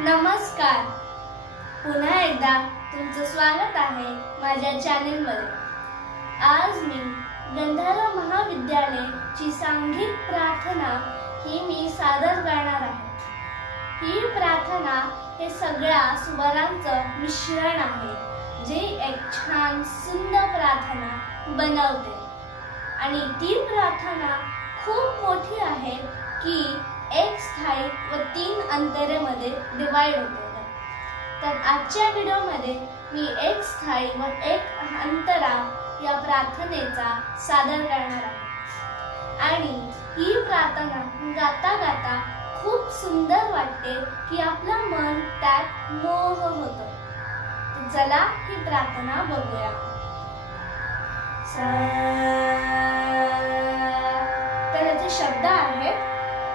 नमस्कार, पुन्हा एकदा तुमचं स्वागत आहे माझ्या चॅनलमध्ये। आज मी गंधर्व महाविद्यालयाची सांघिक प्रार्थना ही मी सादर करणार आहे। ही प्रार्थना हे सगळ्या स्वरांचं मिश्रण आहे जे एक छान सुंदर प्रार्थना बनवते आणि ती प्रार्थना खूप मोठी आहे की एक स्थायी व 3 अंतरेमध्ये डिवाइड होते। तर आजच्या व्हिडिओमध्ये मी एक स्थायी व एक अंतरा या प्रार्थनेचा सादर करणार आहे आणि ही प्रार्थना गाता गाता खूप सुंदर वाटते की आपलं मन त्यात मोह होतं। तर चला ही प्रार्थना बघूया। तर याचे शब्द आहेत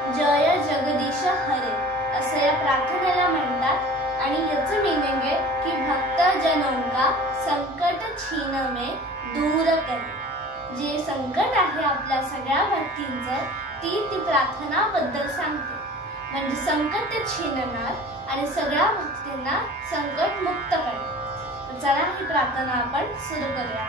जय जगदीश हरे असं या प्रार्थनेला म्हणतात आणि याचं मीनिंग आहे की भक्तजनों का संकट छीन में दूर करे। जे संकट आहे आपल्या सगळ्या भक्तींचं ती प्रार्थना बद्दल सांगते, म्हणजे संकट ते छीनणार आणि सगळ्या भक्तींना संकट मुक्त करणार। चला ही प्रार्थना आपण सुरू करूया।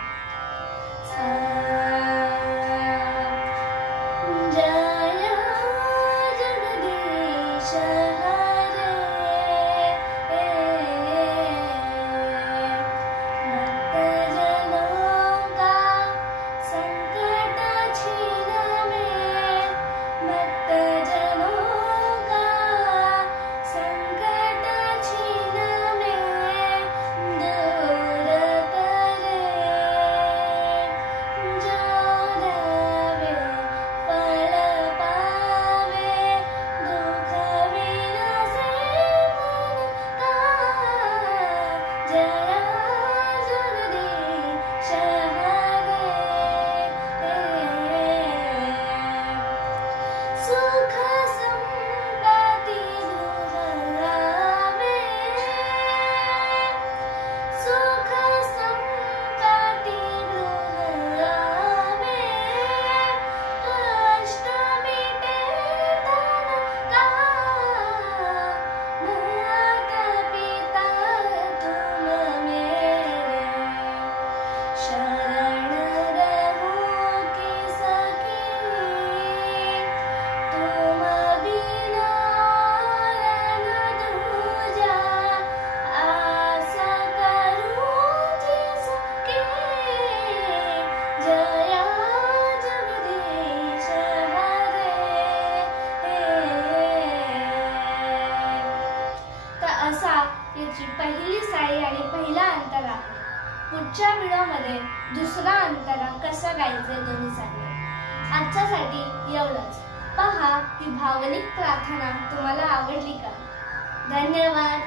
याची पहिली साई आणि पहिला अंतरा। पुढच्या व्हिडिओमध्ये दुसरा अंतरा कसा गायचे तुम्ही सांगा। आजच्यासाठी एवढंच। पहा ही भावनिक प्रार्थना तुम्हाला आवडली का? धन्यवाद।